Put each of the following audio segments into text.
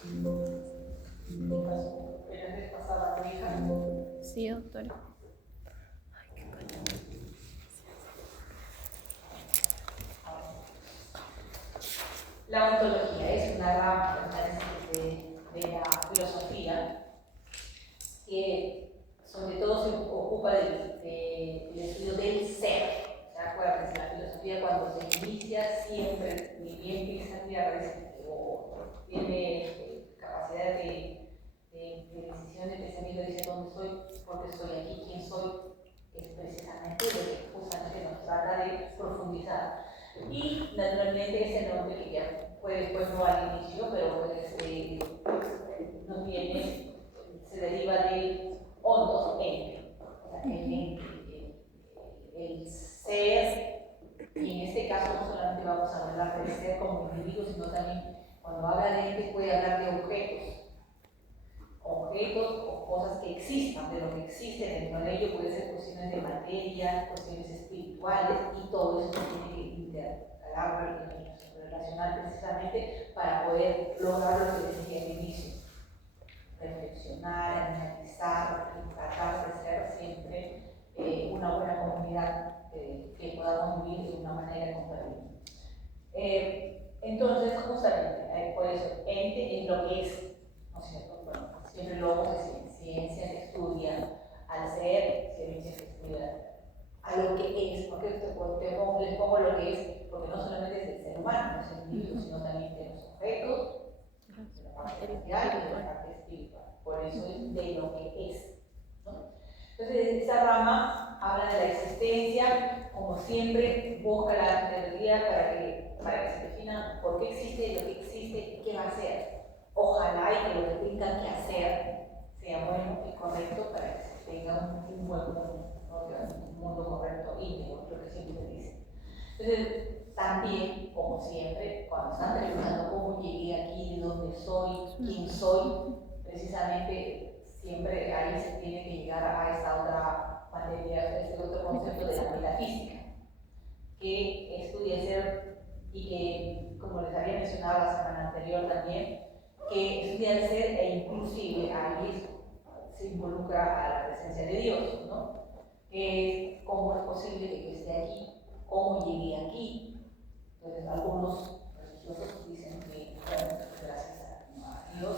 ¿Qué pasó? ¿La vez pasada tu hija? Sí, doctora. Ay, qué calor. La ontología es una rama de la filosofía que sobre todo se ocupa del estudio del ser. ¿Se acuerdan? La filosofía cuando se inicia siempre, ni bien piensa o tiene capacidad de decisión de pensamiento, dice dónde soy, por qué estoy aquí, quién soy, es precisamente lo que justamente nos trata de profundizar. Y naturalmente ese nombre que ya fue después no al inicio, pero no tiene, se deriva de ontos, ente. O sea, el ente, el ser, y en este caso no solamente vamos a hablar del ser como individuo, sino también cuando habla de ente puede hablar de objetos o cosas que existan, de lo que existe dentro de ello, puede ser cuestiones de materia, cuestiones espirituales, y todo eso tiene que intercalar, relacionar precisamente para poder lograr lo que decía al inicio: reflexionar, analizar y tratar de ser siempre una buena comunidad que podamos vivir de una manera compartida. Entonces, justamente, por eso, ente es lo que es, ¿no es cierto? Bueno, siempre lo vamos a decir, ciencia se estudia al ser, ciencia se estudia a lo que es, porque les pongo lo que es, porque no solamente es el ser humano, no es el individuo, sino también de los objetos, de la parte material y de la parte espiritual. Por eso es de lo que es, ¿no? Entonces, esa rama habla de la existencia, como siempre, busca la teoría para que se defina por qué existe lo que existe y qué va a hacer. Ojalá y que lo que tengan que hacer sea bueno y correcto para que se tenga un buen mundo, ¿no? Un mundo correcto, íntegro, lo que siempre se dice. Entonces, también, como siempre, cuando están preguntando cómo llegué aquí, de dónde soy, quién soy, precisamente siempre ahí se tiene que llegar a esta otra materia, a este otro concepto de la metafísica, que estudia el ser y que, como les había mencionado la semana anterior también, que estudia el ser e inclusive ahí se involucra a la presencia de Dios, ¿no? ¿Cómo es posible que yo esté aquí? ¿Cómo llegué aquí? Entonces, algunos religiosos dicen que, bueno, gracias a Dios.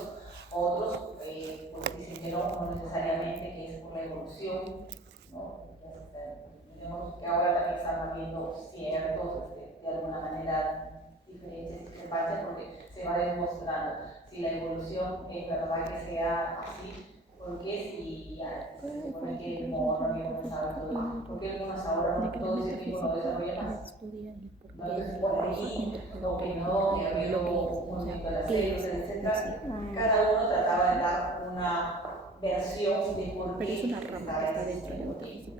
Otros pues dicen que no necesariamente, que es por la evolución, ¿no? Vemos que ahora también están habiendo ciertos, de alguna manera, diferencias, discrepancias, porque se va demostrando si la evolución es verdad que sea así, porque si ya se supone que el mono había comenzado todo, porque algunos ahora no, todo ese tipo no desarrolla más. ¿No? Entonces, por ahí, o que no, que había un movimiento de las células, etc. Cada uno trataba de dar una versión de por qué estaba existiendo aquí.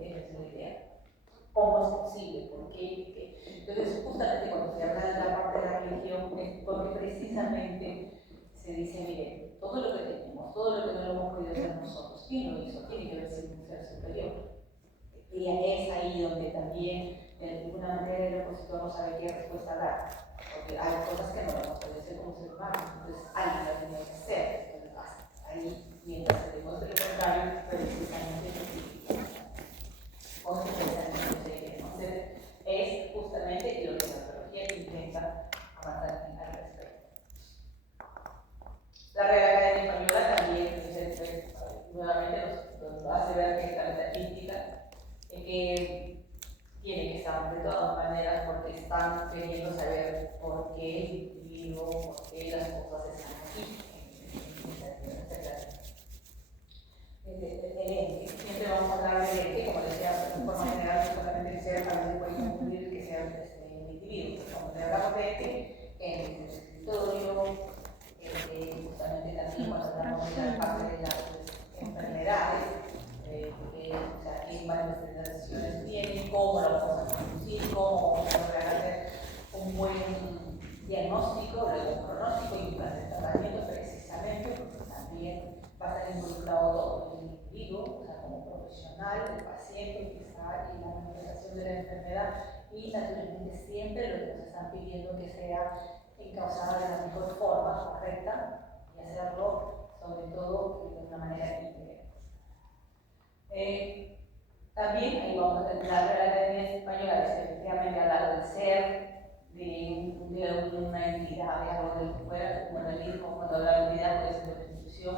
Esa es la idea. ¿Cómo es posible? ¿Por qué? Entonces, justamente cuando se habla de la parte de la religión, es porque precisamente se dice, mire, todo lo que tenemos, todo lo que no lo hemos podido hacer nosotros, ¿quién lo hizo? Tiene que haber sido un ser superior. Y es ahí donde también, de alguna manera, el opositor no sabe qué respuesta dar. Porque hay cosas que no vamos a poder hacer como ser humano, entonces alguien lo tiene que hacer. Entonces, ahí, mientras se demuestre lo contrario, precisamente o entonces, es justamente lo que la antropología intenta avanzar al respecto. La Real Academia Española también, nuevamente nos hace ver que esta metafísica que tiene que estar de todas maneras porque están queriendo saber por qué el individuo, por qué las cosas están aquí. El ente. Siempre vamos a hablar del ente, como decía, de forma general, justamente el ser a veces puede confundir que sea el individuo. Cuando le hablamos de ente, en el escritorio, justamente también cuando hablamos de la parte de las enfermedades, o sea, qué manifestaciones tienen, cómo lo vamos a conducir, cómo vamos a lograr hacer un buen diagnóstico, luego un pronóstico y un plan de tratamiento precisamente, porque también va a estar involucrado todo el individuo, o sea, como profesional, el paciente que está en la manifestación de la enfermedad y naturalmente siempre lo que nos están pidiendo que sea encauzada de la mejor forma, correcta, y hacerlo sobre todo de una manera íntegra. También ahí vamos a entrar en la Academia Española, es efectivamente hablar del ser, de una entidad, de algo del fuera, como el mismo, cuando habla de entidad puede ser de una institución,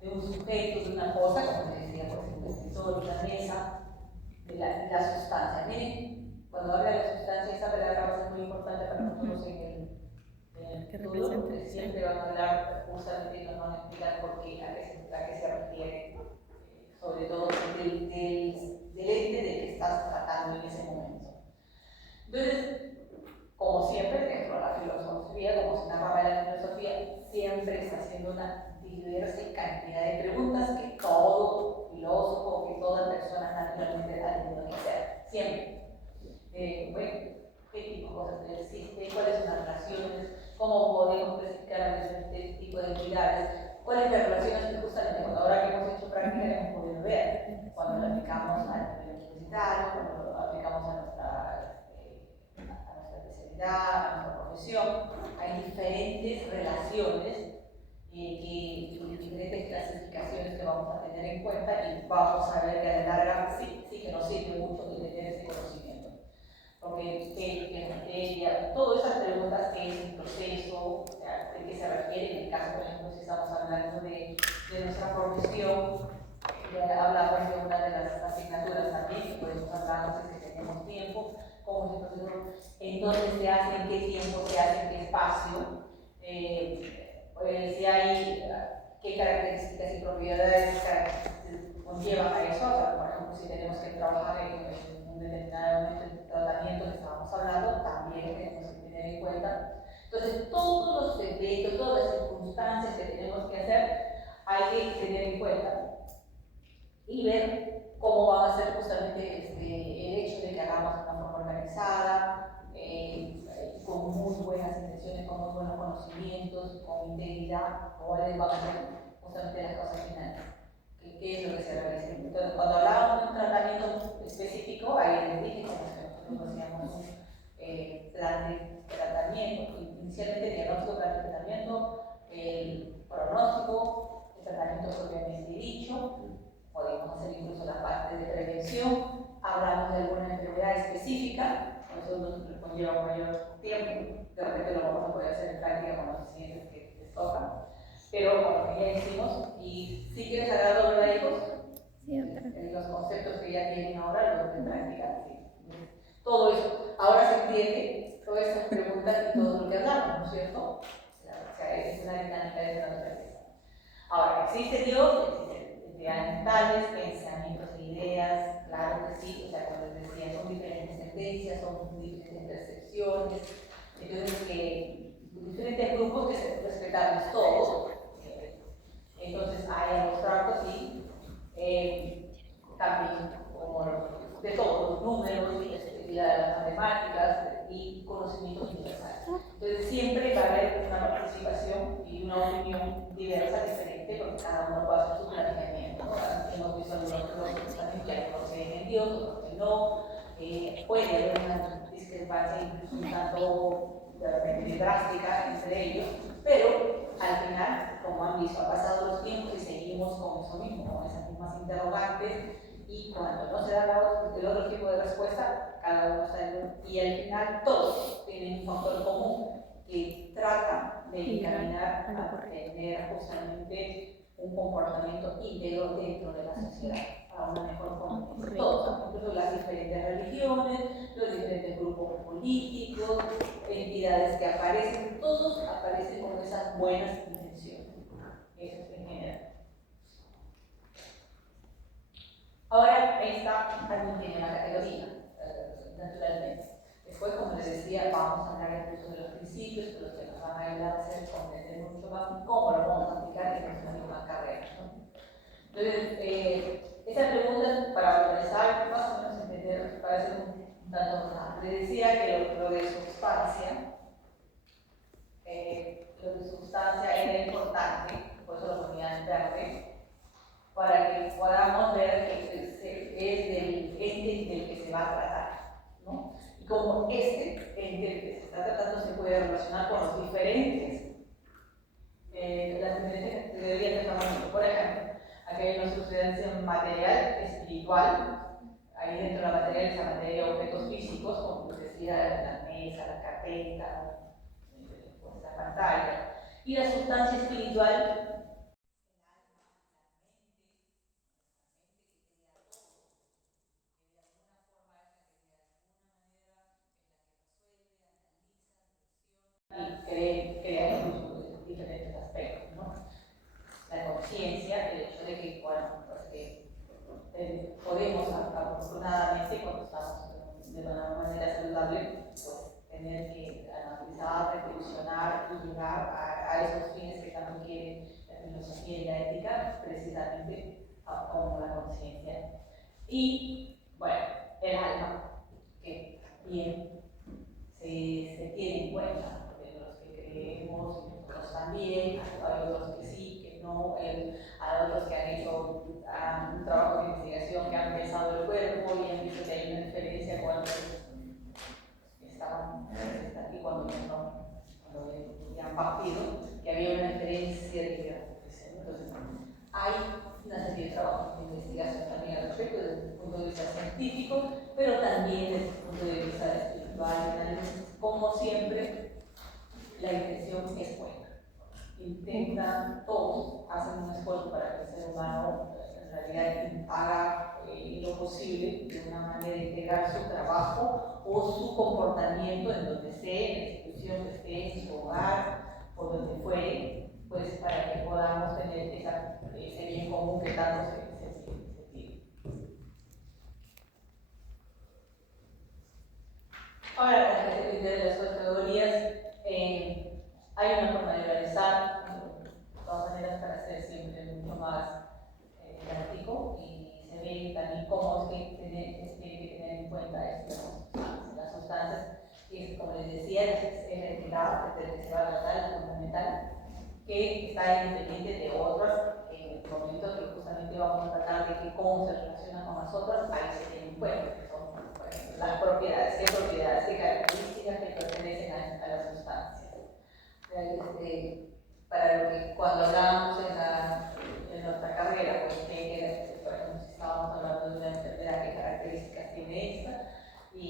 de un sujeto, de una cosa, como les decía, por ejemplo, el escritorio, la mesa, de la sustancia. Miren, cuando habla de la sustancia, esa palabra va a ser muy importante para nosotros en el futuro, porque siempre van a hablar, justamente nos van a explicar por qué, a qué se refiere, sobre todo del ente del que estás tratando en ese momento. Entonces, como siempre, dentro de la filosofía, como es una rama de la filosofía, siempre está haciendo una diversa cantidad de preguntas que todo filósofo, que toda persona naturalmente ha tenido que hacer. Siempre. Bueno, ¿qué tipo de cosas existen? ¿Cuáles son las relaciones? ¿Cómo podemos clasificar este tipo de entidades? ¿Cuáles las relaciones que justamente ahora que hemos hecho práctica hemos podido ver? Cuando lo aplicamos al nivel universitario, cuando lo aplicamos a nuestra especialidad, a nuestra profesión, hay diferentes relaciones y diferentes clasificaciones que vamos a tener en cuenta y vamos a ver que a la larga sí que nos sirve mucho de tener ese conocimiento. Porque qué es materia, todas esas preguntas, qué es el proceso, o sea, de qué se refiere, en el caso, por ejemplo, si estamos hablando de nuestra profesión, ya hablamos de una de las asignaturas también, que podemos hablar, no sé si tenemos tiempo, cómo es el proceso, en dónde se hace, en qué tiempo se hace, en qué espacio, si hay, qué características y propiedades conllevan a eso, o sea, por ejemplo, si tenemos que trabajar en un determinado momento de tratamiento que estábamos hablando, también tenemos que tener en cuenta. Entonces, todos los eventos, todas las circunstancias que tenemos que hacer, hay que tener en cuenta y ver cómo va a ser justamente el hecho de que hagamos de una forma organizada, con muy buenas intenciones, con muy buenos conocimientos, con integridad, cuáles van a ser justamente las cosas finales, qué es lo que se realiza. Entonces, cuando hablábamos de un tratamiento específico, ahí les dije que nosotros hacíamos un plan de tratamiento, inicialmente diagnóstico, plan de tratamiento, el pronóstico, el tratamiento propiamente dicho. Podemos hacer incluso la parte de prevención, hablamos de alguna enfermedad específica, eso nos conlleva un mayor tiempo, de repente lo vamos a poder hacer en práctica con los siguientes que les tocan, pero bueno, que ya hicimos, y si quieres hablar, ¿verdad, hijos? Sí, en los conceptos que ya tienen ahora, los de práctica, sí. Todo eso, ahora se entiende todas esas preguntas y todo lo que hablamos, ¿no es cierto? O sea, es una dinámica de la naturaleza. Ahora, ¿existe Dios? Existe entidades mentales, pensamientos e ideas, claro que sí, o sea, como les decía, son diferentes tendencias, son diferentes percepciones, entonces diferentes grupos que se respetamos todos. Entonces hay abstractos y también como de todos los números y las matemáticas y conocimientos universales. Entonces siempre va a haber una participación y una opinión diversa, diferente, porque cada uno puede hacer su planteamiento, ¿no? Hemos visto algunos también que algunos creen en Dios, otros que no. Puede haber una discrepancia incluso un tanto drástica entre ellos, pero al final, como han visto, ha pasado los tiempos y seguimos con eso mismo, con esas mismas interrogantes, y cuando no se da el otro tipo de respuesta, cada uno está en uno, y al final todos tienen un factor común que trata de encaminar a tener justamente un comportamiento íntegro dentro de la sociedad, a una mejor convivencia. Todos, incluso las diferentes religiones, los diferentes grupos políticos, entidades que aparecen, todos aparecen con esas buenas intenciones. Eso es en general. Ahora, esta también tiene una categoría, naturalmente. Después, como les decía, vamos a hablar incluso de los principios, que los que nos van a ayudar a hacer comprender mucho más cómo lo vamos a aplicar en nuestra misma carrera, ¿no? Entonces, esa pregunta es para organizar, más o menos entender, para hacer un tanto más. Les decía que lo de sustancia, era importante, por eso lo ponía en verde, para que podamos ver que es del ente del que se va a tratar, ¿no? Y como ente del que se está tratando se puede relacionar con los diferentes virtual. Ahí dentro de la materia de esa materia de objetos físicos, como les decía, la mesa, la carpeta, pues, la pantalla. Y la sustancia espiritual, y crea incluso diferentes aspectos, ¿no? La conciencia, el hecho de que, bueno, pues que podemos, afortunadamente, cuando estamos de una manera saludable, pues tener que analizar, reflexionar y llegar a esos fines que también quiere la filosofía y la ética, precisamente como la conciencia. Y, bueno, el alma, que bien se tiene en cuenta, de los que creemos, y nosotros también, hay otros que sí, que no, hay otros que han hecho un trabajo de investigación, que han pensado el cuerpo y han visto que hay una diferencia cuando estaban y cuando ya han partido, que había una diferencia de entonces, hay una serie de trabajos de investigación también al respecto desde el punto de vista científico, pero también desde el punto de vista espiritual. Como siempre, la intención es buena. Intentan, todos hacen un esfuerzo para que el ser humano en realidad haga lo posible de una manera de integrar su trabajo o su comportamiento en donde esté, en la institución que esté, en su hogar o donde fuere, pues para que podamos tener ese bien común que tanto se pide. Ahora, de las categorías, hay una forma de realizar, de todas maneras, para ser siempre mucho más práctico, y se ve también cómo es que tiene que tener en cuenta las sustancias, que como les decía, es la entidad que se va a tratar, es fundamental, que está independiente de otras, en el momento que justamente vamos a tratar de que cómo se relaciona con las otras, ahí se tiene en cuenta, que son, por ejemplo, las propiedades, qué características que pertenecen a las sustancias. Para lo que cuando hablábamos en nuestra carrera, pues que, por ejemplo, si estábamos hablando de una enfermedad, qué características tiene esta y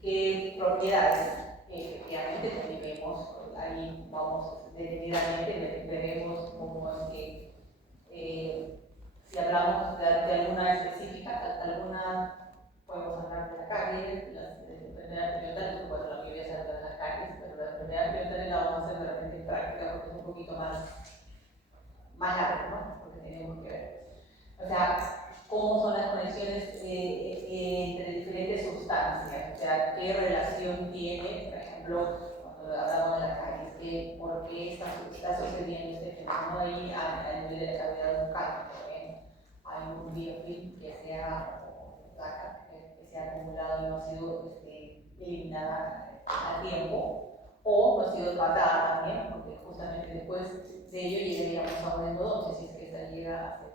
qué propiedades, efectivamente también vemos, ahí vamos detenidamente, veremos cómo es que si hablamos de alguna específica, alguna, podemos hablar de la carie, la enfermedad perioral, bueno, la mayoría se habla de las caries, pero la enfermedad perioral la vamos a hacer realmente en práctica porque es un poquito más largo, ¿no? Porque tenemos que ver. O sea, cómo son las conexiones entre diferentes sustancias, o sea, qué relación tiene, por ejemplo, cuando hablamos de la caries, por qué está sucediendo este fenómeno ahí a nivel de la cavidad bucal. Hay un biofilm que se ha acumulado y no ha sido eliminada a tiempo, o no ha sido tratada también, porque justamente después de ello llegaríamos a una endodosis, si es que esta llega a ser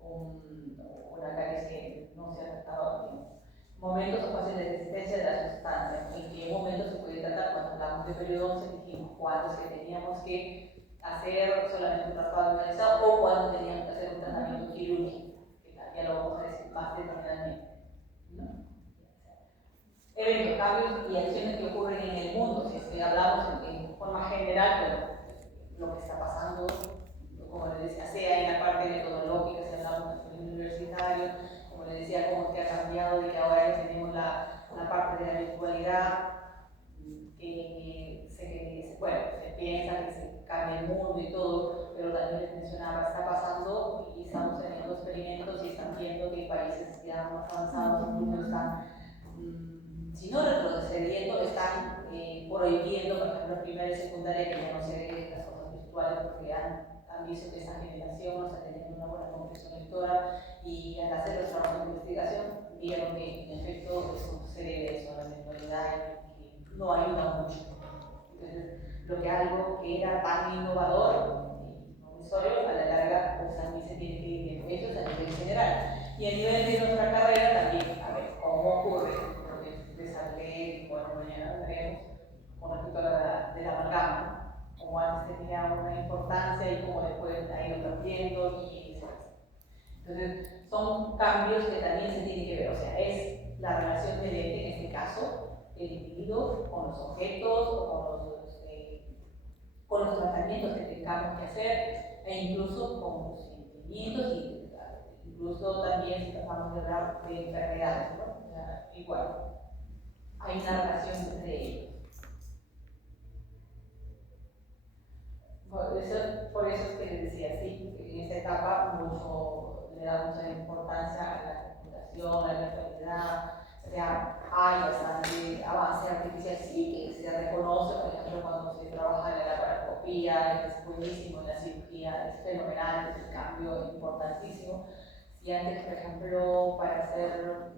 una caries que no se ha tratado a tiempo. Momentos o fases de resistencia de la sustancia. ¿En qué momento se puede tratar? Cuando hablamos de periodo 11, dijimos cuándo es que teníamos que hacer solamente un tratado generalizado o cuándo teníamos que hacer un tratamiento quirúrgico, que ya lo vamos a decir más determinadamente, ¿no? Eventos, cambios y acciones que ocurren en el mundo, si es que hablamos en forma general, pero lo que está pasando, como les decía, sea en la parte metodológica, si hablamos del universitario, como les decía, cómo es que ha cambiado y que ahora ya tenemos la parte de la virtualidad, que se piensa que se cambia el mundo y todo, pero también les mencionaba, está pasando y estamos teniendo experimentos y están viendo que países ya más avanzados incluso están, si no retrocediendo, están prohibiendo, por ejemplo, primaria y secundaria, que ya no se ve las cosas virtuales porque han visto que esa generación está teniendo una buena comprensión lectora y al hacer los trabajos de investigación vieron que en efecto eso se debe a eso, a la virtualidad y que no ayuda mucho. Entonces, lo que algo que era tan innovador y promisorio, a la larga, pues también se tiene que ir viendo. Eso es a nivel general. Y a nivel de nuestra carrera también, a ver, cómo ocurre, lo que les hablé, y bueno, mañana veremos con respecto a la amalgama, como antes tenía una importancia y cómo después ha ido perdiendo y viceversa. Entonces, son cambios que también se tienen que ver, o sea, es la relación del ente, en este caso, el individuo con los objetos o con los tratamientos que tengamos que hacer, e incluso con los sentimientos, y incluso también si tratamos de hablar de enfermedades, ¿no? O sea, igual, hay una relación entre ellos. Por eso es que les decía, sí, en esta etapa le da mucha importancia a la computación, a la virtualidad, o sea, hay bastante avance artificial, sí, que se reconoce, por ejemplo, cuando se trabaja en la laparoscopía, es buenísimo, en la cirugía es fenomenal, es un cambio importantísimo. Si antes, por ejemplo, para hacer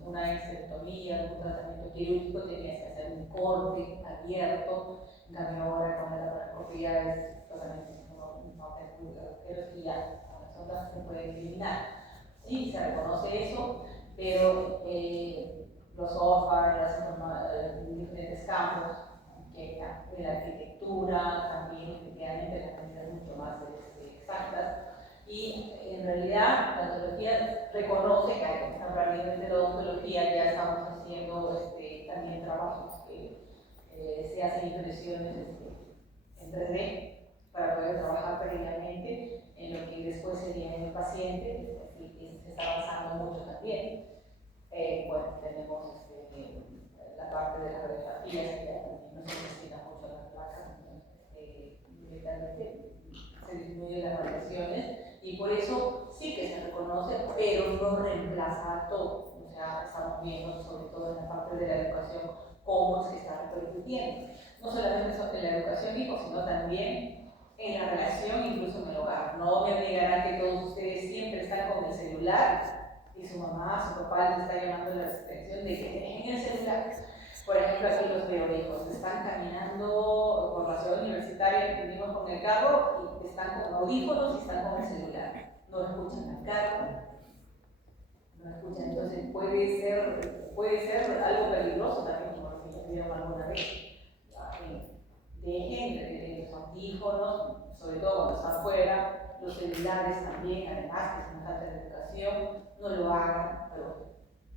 una histerectomía, un tratamiento quirúrgico, tenías que hacer un corte abierto, en cambio ahora con la laparoscopía es totalmente no pero que ya las otras se pueden eliminar. Sí, se reconoce eso, pero los software, diferentes campos, que de la arquitectura también, efectivamente, las medidas mucho más exactas. Y en realidad la odontología reconoce que hay, a través de la odontología ya estamos haciendo también trabajos que se hacen impresiones en 3D para poder trabajar previamente en lo que después sería en el paciente, y que se está avanzando mucho también. Bueno, tenemos la parte de las radiografías, que ya también no se destina mucho a las placas, directamente se disminuyen las radiaciones, y por eso sí que se reconoce, pero no reemplaza todo. O sea, estamos viendo, sobre todo en la parte de la educación, cómo es que está repercutiendo. No solamente sobre la educación, hijo, sino también en la relación, incluso en el hogar. No me negarán que todos ustedes siempre están con el celular y su mamá, su papá les está llamando la atención de que dejen el celular. Por ejemplo, aquí los veo, hijos, están caminando por la ciudad universitaria, venimos con el carro y están con audífonos y están con el celular. No escuchan al carro, no escuchan. Entonces puede ser algo peligroso también, como lo que vieron alguna vez. Dejen los audífonos, sobre todo cuando están fuera, los celulares también, además que es una falta de educación, no lo hagan, pero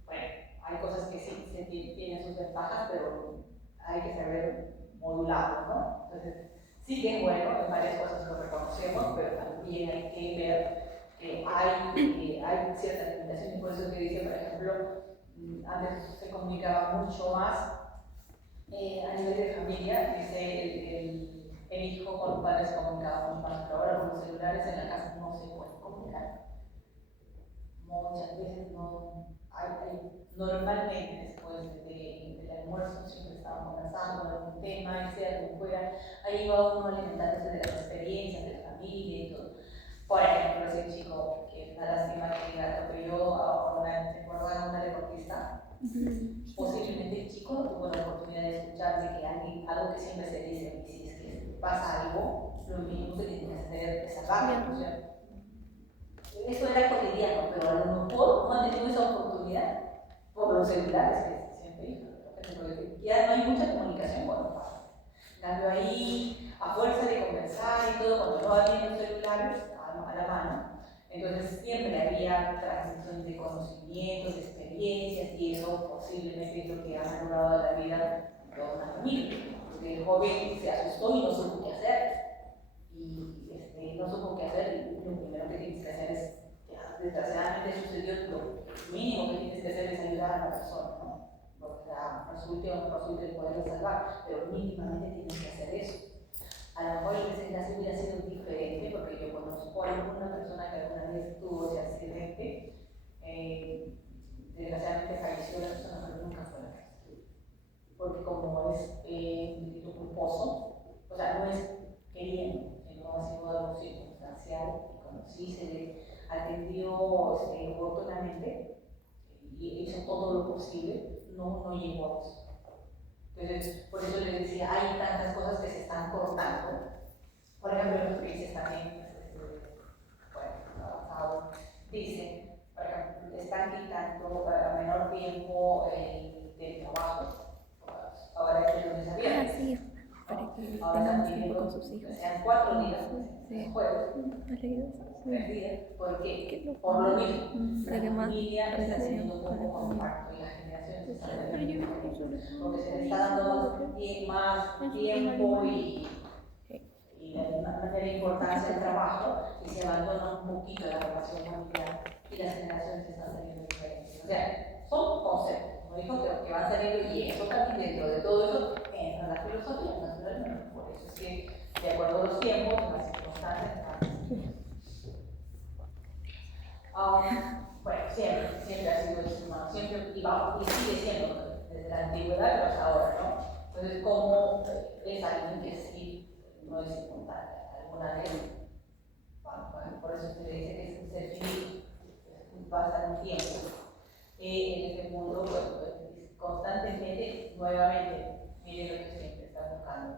bueno, hay cosas que sí tienen sus ventajas, pero hay que saber modularlo, ¿no? Entonces, sí que es bueno, en varias cosas lo reconocemos, pero también hay que ver que hay ciertas limitaciones, por eso que dice, por ejemplo, antes se comunicaba mucho más a nivel de familia, dice el hijo con los padres se comunicaba mucho más, pero ahora con los celulares en la casa no se puede comunicar. Muchas veces no normalmente después del almuerzo siempre estábamos conversando de algún tema, y sea como fuera, ahí va uno alimentándose de las experiencias de la familia y todo. Por ejemplo, ese chico que es una lástima que atropelló a una deportista, posiblemente el chico no tuvo la oportunidad de escuchar de que algo que siempre se dice, si es que pasa algo, lo mínimo que tienes que hacer es salvarlo. O sea, eso era cotidiano, pero a lo mejor no han tenido esa oportunidad por los celulares que siempre dijo, porque ya no hay mucha comunicación con los padres. En cambio ahí, a fuerza de conversar y todo, cuando no había los celulares a la mano, entonces siempre había transmisión de conocimientos, de experiencias, y eso posiblemente es lo que ha mejorado la vida de una familia, porque el joven se asustó y no supo qué hacer. Y no supo qué hacer, y lo primero que tienes que hacer es, ya, desgraciadamente sucedió, lo mínimo que tienes que hacer es ayudar a la persona, ¿no? Porque resulte o no resulte el poderlo salvar, pero mínimamente tienes que hacer eso. A lo mejor el desenlace hubiera sido diferente, porque yo conozco a alguna persona que alguna vez tuvo ese accidente, desgraciadamente falleció la persona, pero nunca fue la cárcel. Porque como es un delito culposo, o sea, no es queriendo, no ha sido algo circunstancial, y cuando sí se le atendió oportunamente y hizo todo lo posible, no llegó a eso. Entonces, por eso les decía, hay tantas cosas que se están cortando. Por ejemplo, los países también, avanzados, dicen, por ejemplo, están quitando a menor tiempo el trabajo. Ahora es de lunes a viernes. Sí, para que Ahora tengamos también tiempo con sus hijos. sean 4 días, Sí. jueves. ¿Has leído eso? 3 días, porque ¿Qué lo por lo mismo, de que la más familia está relación teniendo un con poco la familia? contacto y las generaciones están Pero teniendo yo diferente, no sobre todo porque se le ahí, está dando sobre más en su tiempo primaria. y de alguna manera importancia al trabajo, y se abandona un poquito la relación familiar y las generaciones están teniendo diferentes. O sea, son conceptos, no digo que van saliendo, y eso también dentro de todo eso entra la filosofía, naturalmente. Por eso es que, de acuerdo a los tiempos, las circunstancias, bueno, siempre ha sido el ser humano, siempre y sigue siendo desde la antigüedad hasta ahora, ¿no? Entonces, como es alguien que sí no es importante, alguna vez, por eso se le dice que es un ser finito, pasa un tiempo en este mundo, pues, constantemente, nuevamente, mire lo que siempre está buscando,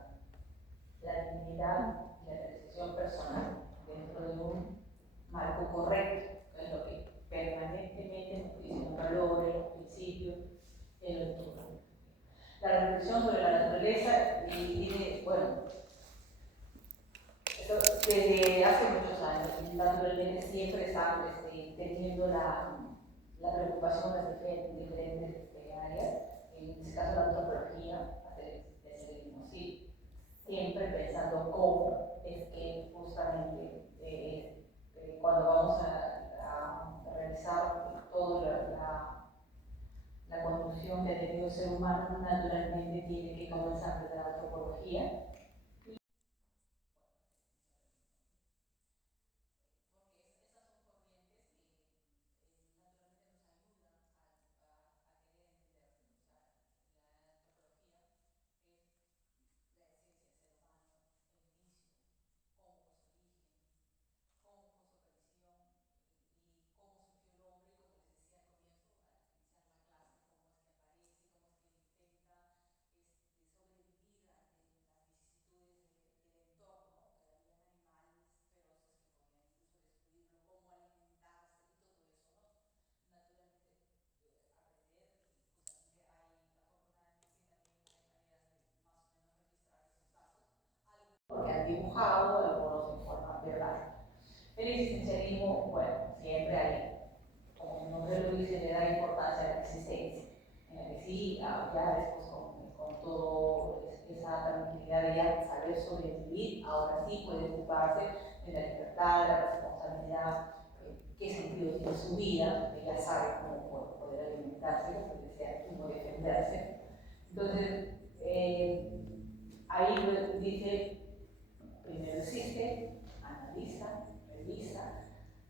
la dignidad y la realización personal dentro de un marco correcto, que es lo que permanentemente nos dicen los valores, los principios, el entorno. La reflexión sobre la naturaleza tiene, bueno, esto desde hace muchos años, naturalmente siempre está teniendo la preocupación de diferentes áreas, en este caso la antropología, sí, siempre pensando cómo es que justamente cuando vamos a realizar toda la conducción que ha tenido el ser humano, naturalmente tiene que comenzar desde la antropología. Porque han dibujado algunos en forma verbal. El existencialismo, bueno, siempre hay, como el nombre lo dice, le da importancia a la existencia, en la que sí, ya después con toda esa tranquilidad de ya saber sobrevivir, ahora sí puede ocuparse de la libertad, de la responsabilidad, qué sentido tiene su vida, que ya sabe cómo poder alimentarse, como decía, cómo defenderse. Entonces, ahí dice, primero existe, analiza, revisa,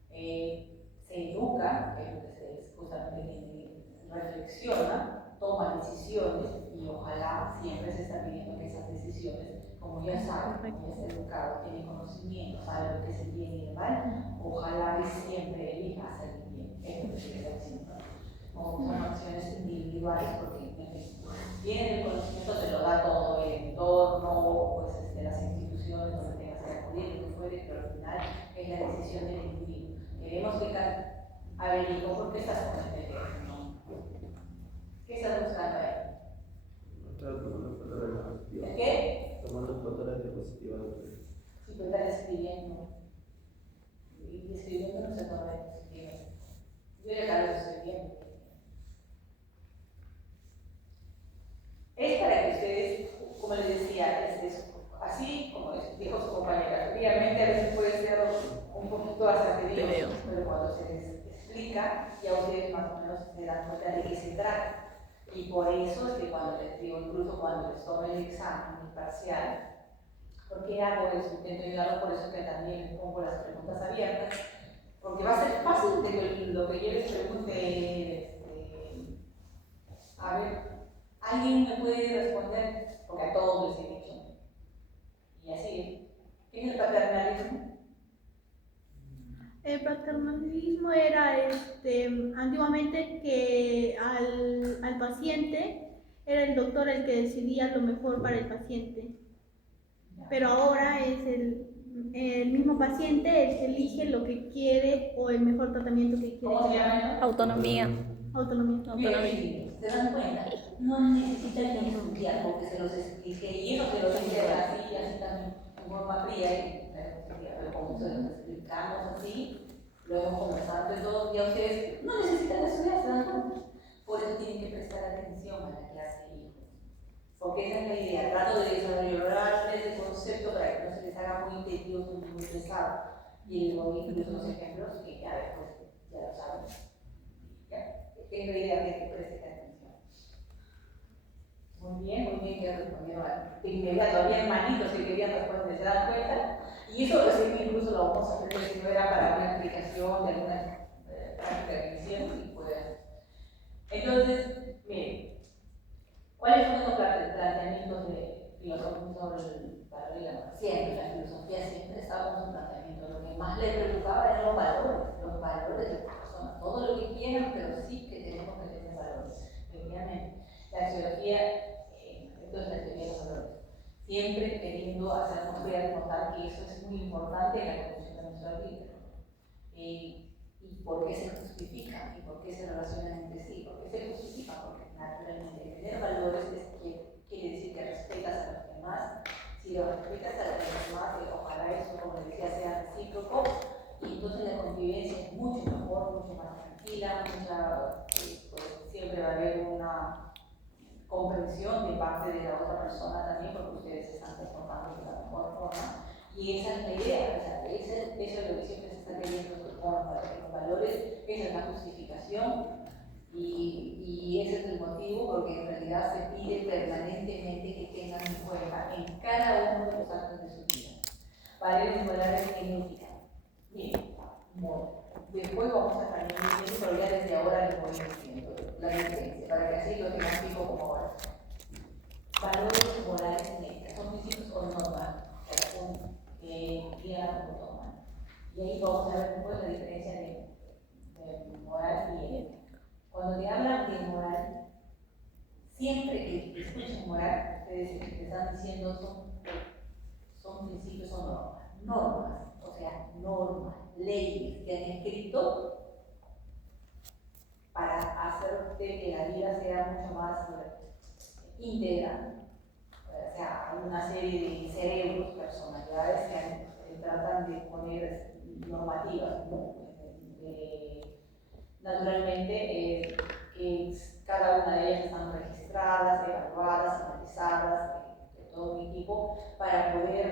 se educa, que es lo que se justamente reflexiona, toma decisiones y ojalá siempre se está pidiendo que esas decisiones, como ya sabe, como ya está educado, tiene conocimiento, sabe lo que es el bien y el mal, ojalá que siempre elija hacer el bien. Es lo que se está diciendo. O son acciones individuales, porque tiene el conocimiento, te lo da todo el entorno, pues las instituciones donde tengas que acudir, lo que fuere, pero al final es la decisión del individuo. Queremos que a ver, hijo, ¿por qué estás con este teléfono? ¿Qué estás buscando ahí? Tomando fotografías positivas. ¿El qué? Tomando fotografías positivas. Sí, pero estás escribiendo. Y escribiendo no se toma de positivo. Yo ya lo estoy viendo. Es para que ustedes, como les decía, así como dijo su compañera, obviamente a veces puede ser un poquito hasta tedioso, pero cuando se les explica, ya ustedes más o menos se dan cuenta de qué se trata. Y por eso es que cuando les digo, incluso cuando les tomo el examen, el parcial, ¿por qué hago eso? Intento ayudarlo, por eso que también les pongo las preguntas abiertas, porque va a ser fácil de lo que yo les pregunte, a ver, ¿alguien me puede responder? Porque a todos les he dicho. Y así, ¿qué es el paternalismo? El paternalismo era antiguamente que al paciente era el doctor el que decidía lo mejor para el paciente. Pero ahora es el mismo paciente el que elige lo que quiere o el mejor tratamiento que quiere. ¿Cómo se llama? Autonomía. Autonomía. ¿Se dan cuenta? No necesitan ni estudiar porque se los explique, y eso se los explica así y así también, en forma fría y pero como se los explicamos así, lo hemos conversado entre todos, y a ustedes no necesitan estudiar, se dan cuenta. Por eso tienen que prestar atención a la clase de hijos. Porque esa es la idea, trato de desarrollarles el concepto para que no se les haga muy tedioso y muy pesado. Y les doy incluso unos ejemplos que ya después ya lo saben. ¿Ya? Es la idea de que presten atención. Muy bien que respondieron de inmediato. Había hermanitos que querían responder, ¿se dan cuenta? Y eso recién incluso lo vamos a hacer si no era para una explicación de alguna práctica que hicieron y pueden. Entonces, miren, ¿cuáles son los planteamientos de filosofía sobre el valor y la moral? Siempre, la filosofía siempre estaba con su planteamiento. Lo que más le preocupaba eran los valores de la persona. Todo lo que quieran, pero sí que tenemos que tener valores. Obviamente, la sociología, esto es la teoría de los valores. Siempre queriendo hacernos ver, notar que eso es muy importante en la construcción de nuestra vida. ¿Y por qué se justifican? ¿Y por qué se relacionan entre sí? ¿Por qué se justifican? Porque naturalmente tener valores quiere decir que respetas a los demás. Si lo respetas a los demás, ojalá eso, como les decía, sea recíproco, y entonces la convivencia es mucho mejor, mucho más tranquila, pues, siempre va a haber una comprensión de parte de la otra persona también, porque ustedes se están comportando de la mejor forma. Y esa es la idea, o sea, eso es lo que siempre se está queriendo con los valores, esa es la justificación y ese es el motivo porque en realidad se pide permanentemente que tengan en cuenta en cada uno de los actos de su vida. Valores morales significan, bien, después vamos a estar diciendo, pero ya desde ahora les voy diciendo la diferencia, para que así lo tengan fijo como ahora. Valores morales significan, son principios o normas que guían la conducta humana. Y ahí vamos a ver un poco la diferencia de moral y ética. Cuando te hablan de moral, siempre que escuchen moral, ustedes te están diciendo son principios o normas. Normas, o sea, normas, leyes que han escrito para hacerte que la vida sea mucho más íntegra. O sea, hay una serie de cerebros, personalidades que tratan de poner normativas, ¿no? Naturalmente, cada una de ellas están registradas, evaluadas, analizadas, de todo un equipo, para poder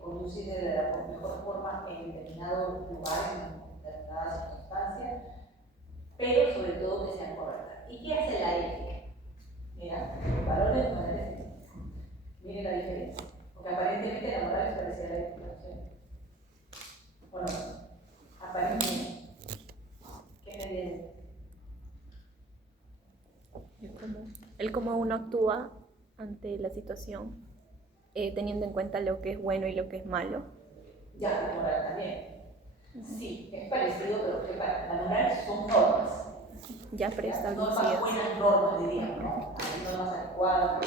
conducirse de la mejor forma en determinados lugares, en determinadas circunstancias, pero sobre todo que sean correctas. ¿Y qué hace la ética? Mira, los valores morales. Miren la diferencia, porque aparentemente la moral es parecida a la ética, ¿sí? Bueno, aparentemente. ¿Qué me dicen? El cómo uno actúa ante la situación, teniendo en cuenta lo que es bueno y lo que es malo. Ya, la moral también. Sí, es parecido, pero que la moral son normas. Ya preestablecidas. Normas, buenas normas, diríamos, ¿no? Hay normas adecuadas,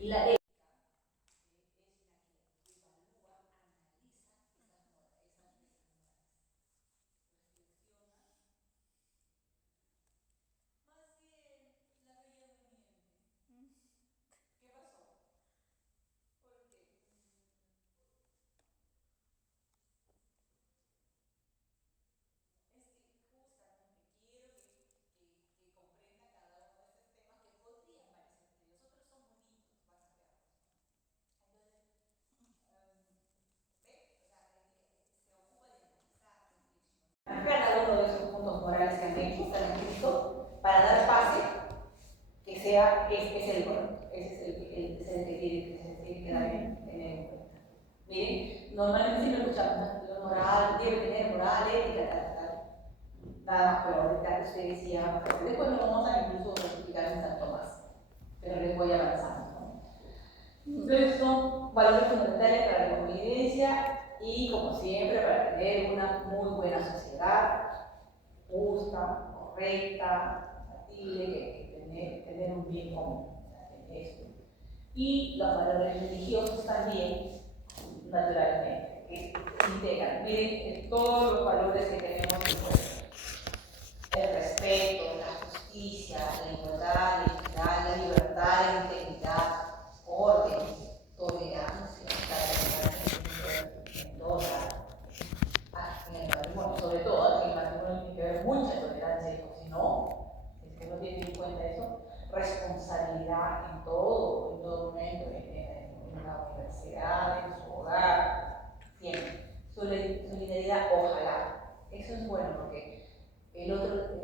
y la ética cada uno de esos puntos morales que han hecho, están escritos para dar pase que sea, es el correcto, ese es el que tiene que dar en el cuenta. Miren, normalmente siempre escuchamos, lo moral, debe tener moral, ética, tal. Nada más, pero ahorita ustedes decían, después lo vamos a incluso explicar un tanto más, pero les voy avanzando, ¿no? Entonces son valores fundamentales para la convivencia y, como siempre, para tener una muy buena sociedad, justa, correcta, compatible, que tener un bien común. Esto. Y los valores religiosos también, naturalmente, que integran. Miren todos los valores que tenemos en cuenta. El respeto, la justicia, la igualdad, la equidad, la libertad, la integridad, orden, tolerancia, la tolerar, responsabilidad en todo momento, en la universidad, en su hogar, siempre. Solidaridad, ojalá. Eso es bueno porque el otro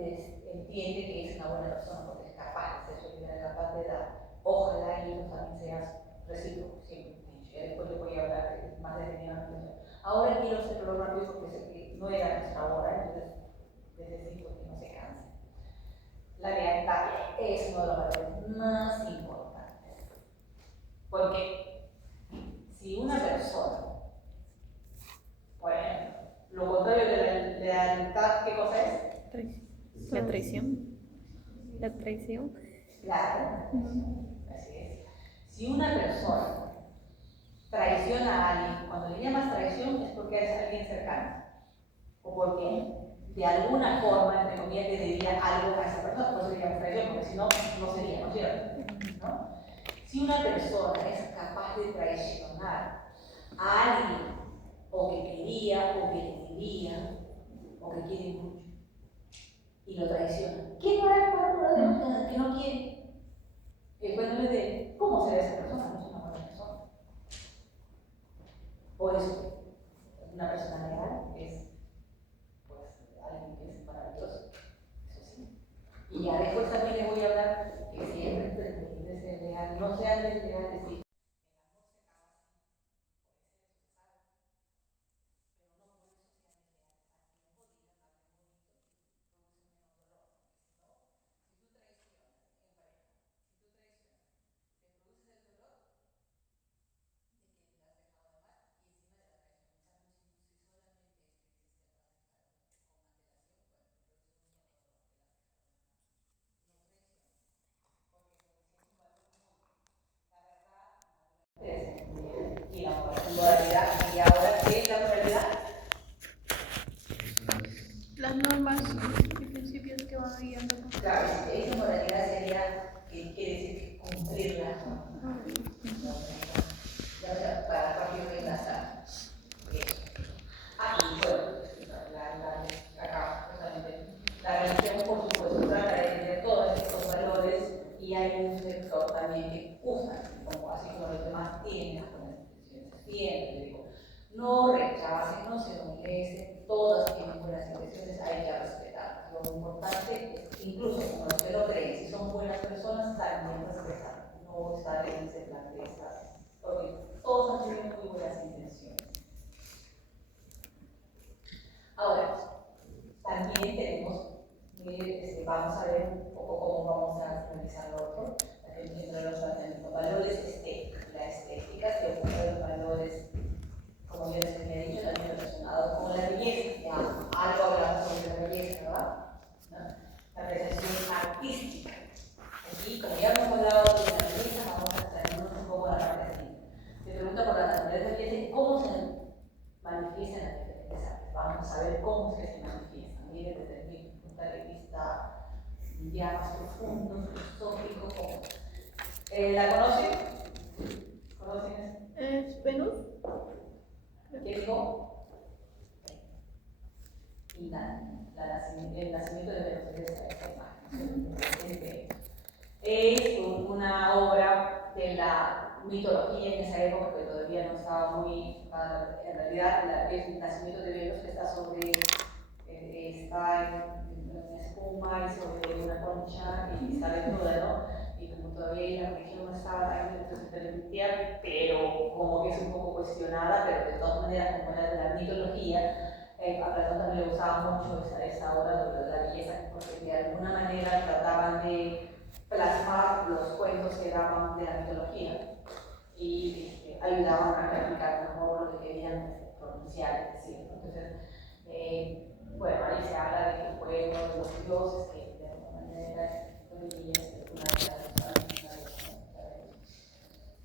entiende que es una buena persona porque es capaz de ser solidaria, capaz de dar. Ojalá y tú también seas recíproco, siempre. Y después le voy a hablar más detenidamente. Ahora quiero hacerlo rápido porque sé que no era nuestra hora, entonces necesito que no se canse. La lealtad es uno de los valores más importantes. Porque si una persona, por ejemplo, lo contrario de la lealtad, ¿qué cosa es? La traición. La traición. Claro, así es. Si una persona traiciona a alguien, cuando le llamas traición es porque es alguien cercano. O porque de alguna forma, entre comillas, le diría algo a esa persona, por eso le llamas traición, porque si no, no sería, ¿no es cierto? ¿No? Si una persona es capaz de traicionar a alguien, o que quería, o que le quería, o que quiere mucho, y lo traiciona, ¿qué no hará para los demás que no quiere? Cuéntame de cómo será esa persona, no es una buena persona. Por eso, una persona leal es pues, alguien que es maravilloso, eso sí. Y ya después también les voy a hablar que siempre pretenden de ser leal, no sean desleales, sí. Y la moralidad, y ahora ¿qué es la moralidad? Las normas y principios que van guiando. Claro, esa moralidad sería, que quiere decir que cumplirla, ya sea para partir de la sala. Y bueno, acá justamente la religión, por supuesto, trata de tener todos estos valores y hay un sector también que usa, como así como los demás tienen, como las instituciones tienen, digo, no rechacen, no se molesten, todas tienen buenas intenciones, hay que respetar. Lo importante es, incluso como los que lo creen, si son buenas personas, también respetar, no estar en ese plan de estar, porque todos han tenido muy buenas intenciones. Ahora, también tenemos, vamos a ver un poco cómo vamos a realizar lo otro, entre los valores estéticos. La estética se ocupa de los valores, como yo les había dicho, también relacionados con la belleza. Ya algo hablamos sobre la belleza, ¿verdad? ¿No? La apreciación artística. Aquí, como ya hemos hablado de la belleza, vamos a extraernos un poco la parte artística. Se pregunta por la naturaleza de la belleza, ¿cómo se manifiesta en la belleza? Vamos a saber cómo se manifiesta. Miren, desde mi punto de vista ya más profundo, filosófico. ¿La conocen? ¿Conocen? ¿Es Venus? ¿Qué digo? Y el nacimiento de Venus es esta imagen. Es una obra de la mitología en esa época, que todavía no estaba muy. En realidad, el nacimiento de Venus está sobre. Está en una espuma y sobre una concha y está desnuda, ¿no? Y como todavía la religión no estaba tan, entonces se permitía, pero como que es un poco cuestionada, pero de todas maneras, como era de la mitología, a Platón también le gustaba mucho esa obra sobre la belleza, porque de alguna manera trataban de plasmar los cuentos que daban de la mitología y ayudaban a replicar mejor lo que querían pronunciar, es decir. Entonces, bueno, ahí se habla de que fueron los dioses que de alguna manera una de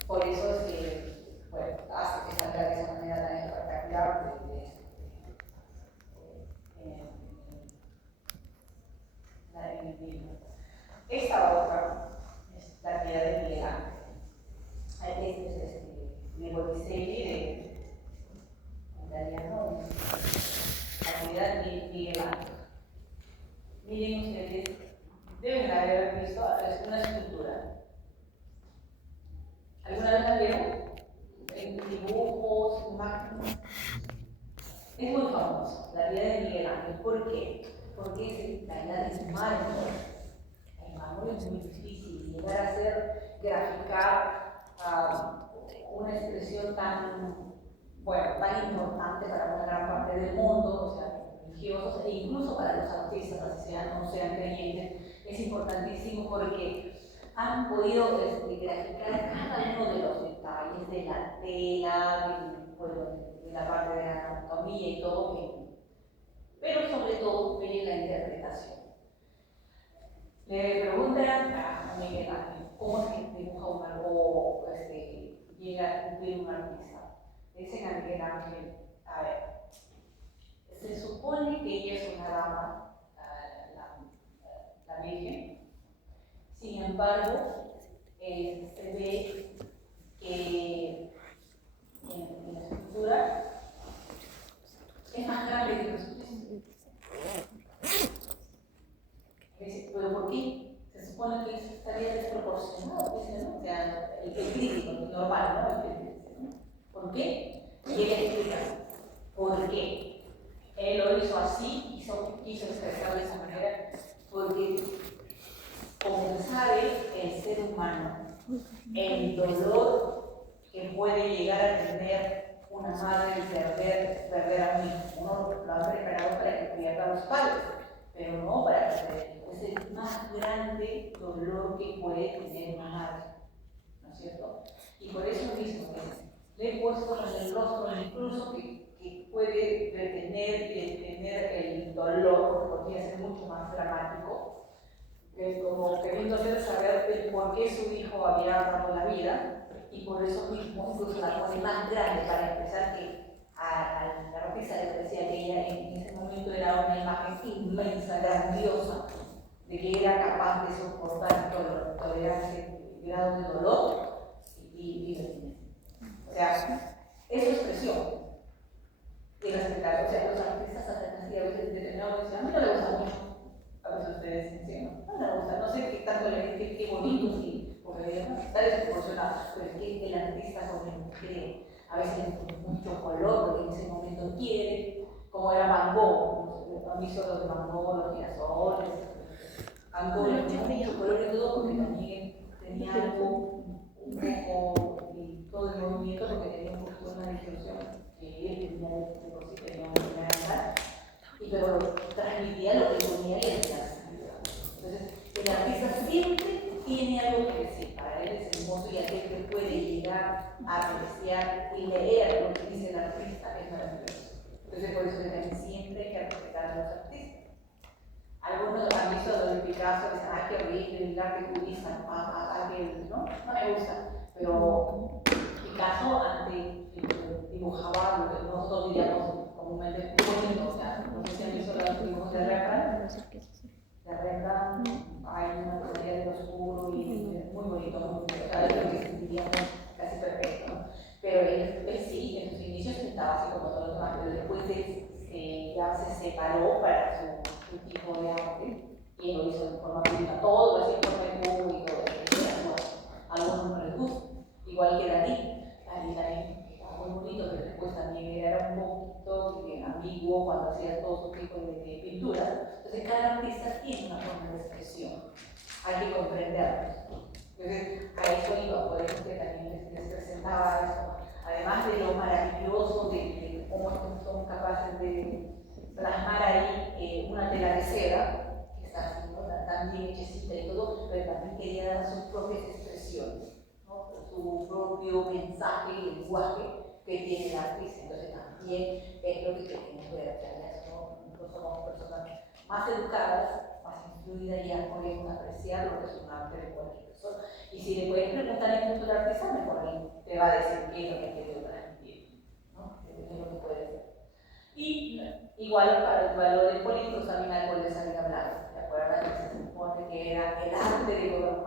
por eso es que, bueno, hace que salga de esa manera tan espectacular en el libro. Esta otra es la piedra de Miguel Ángel. Este es de Botticelli, en italiano, la piedra de Miguel Ángel. Miren ustedes, deben haber visto, es una escultura. ¿Alguna vez la vieron? En dibujos, en máquinas. Es muy famoso, la vida de Miguel Ángel. ¿Por qué? Porque la idea es mármol. El mármol es muy difícil. Llegar a hacer, graficar una expresión tan, bueno, tan importante para una gran parte del mundo, o sea, religiosos, e incluso para los artistas, así sean o no sean creyentes, es importantísimo porque han podido graficar cada uno de los detalles de la tela, de la parte de la anatomía y todo, pero sobre todo en la interpretación. Le preguntan a Miguel Ángel cómo es que dibuja un algo, llega a cumplir un artista. Le dicen a Miguel Ángel, a ver, se supone que ella es una dama, la Virgen, sin embargo, se ve que en la escultura es más grande que Jesucristo. ¿Pero por qué? Se supone que eso estaría desproporcionado, dice, ¿no? O sea, el crítico normal, ¿no? ¿Por qué? Y él explica por qué. Él lo hizo así, quiso expresarlo de esa manera, porque como sabe el ser humano, el dolor que puede llegar a tener una madre y perder a un hijo. Uno lo ha preparado para que pierda a los padres, pero no para perder. Es el más grande dolor que puede tener una madre, ¿no es cierto? Y por eso mismo le he puesto en el rostro incluso que puede retener y detener el dolor, porque podría ser mucho más dramático, como queriendo hacer saber el por qué su hijo había dado la vida, y por eso mismo incluso la pone más grande para expresar que a la artista le parecía que ella en ese momento era una imagen inmensa, grandiosa, de que era capaz de soportar tolerar ese grado de dolor y retener. O sea, es su expresión de respetar. O sea, los artistas hacen así a veces determinados dicen, a mí no me gusta mucho. A veces ustedes dicen, no me gusta, no sé qué tanto le dicen, qué bonito, sí, porque está desproporcionado, pero es que el artista cree, a veces le pone mucho color, porque en ese momento quiere, como era Van Gogh, han visto los de Van Gogh, los girasoles, Van Gogh le ponía mucho color y todo, porque también tenía algo, un poco, y todo el movimiento, porque tenía un poco una distorsión que él tenía de por sí, tenía una edad, pero transmitía lo que ponía y decía. Entonces, el artista siempre tiene algo que decir. Para él es hermoso y aquel que puede llegar a apreciar y leer lo que dice el artista es maravilloso. Entonces, por eso también siempre hay que respetar a los artistas. Algunos han visto a los Picasso y dicen, ah, qué horrible, el arte cubista, ¿no? No me gusta. Pero Picasso antes dibujaba lo que nosotros diríamos comúnmente bonito, o sea, no sé si han visto los dibujos de Rembrandt. De Rembrandt hay una tonalidad de oscuro y es muy bonito, o sea, es lo que sentiríamos casi perfecto, ¿no? Pero él sí, en sus inicios pintaba así como todos los demás, pero después ya se separó para su tipo de arte y lo hizo de forma pública, todo lo hacía en forma de cubo y todo eso. A algunos no les gusta, igual que Dalí también muy bonito, pero después también era un poquito ambiguo cuando hacía todo su tipo de pintura. Entonces, cada artista tiene una forma de expresión, hay que comprenderlos. Entonces, a eso iba, por eso que también les presentaba eso. Además de lo maravilloso de cómo son capaces de plasmar ahí una tela de seda, que está así, ¿no? Tan bien hechecita y todo, pero también quería dar sus propias expresiones, ¿no? Su propio mensaje y lenguaje que tiene el artista. Entonces también es lo que queremos ver. O sea, nosotros somos personas más educadas, más instruidas, y ya podemos apreciar lo que es un arte de cualquier persona. Y si le puedes preguntar incluso al artista, mejor te va a decir qué es lo que quiere transmitir, ¿no? Es lo que puede ser. Y igual para el valor político también algo les había hablado. ¿De acuerdo? Que se supone que era el arte de gobernar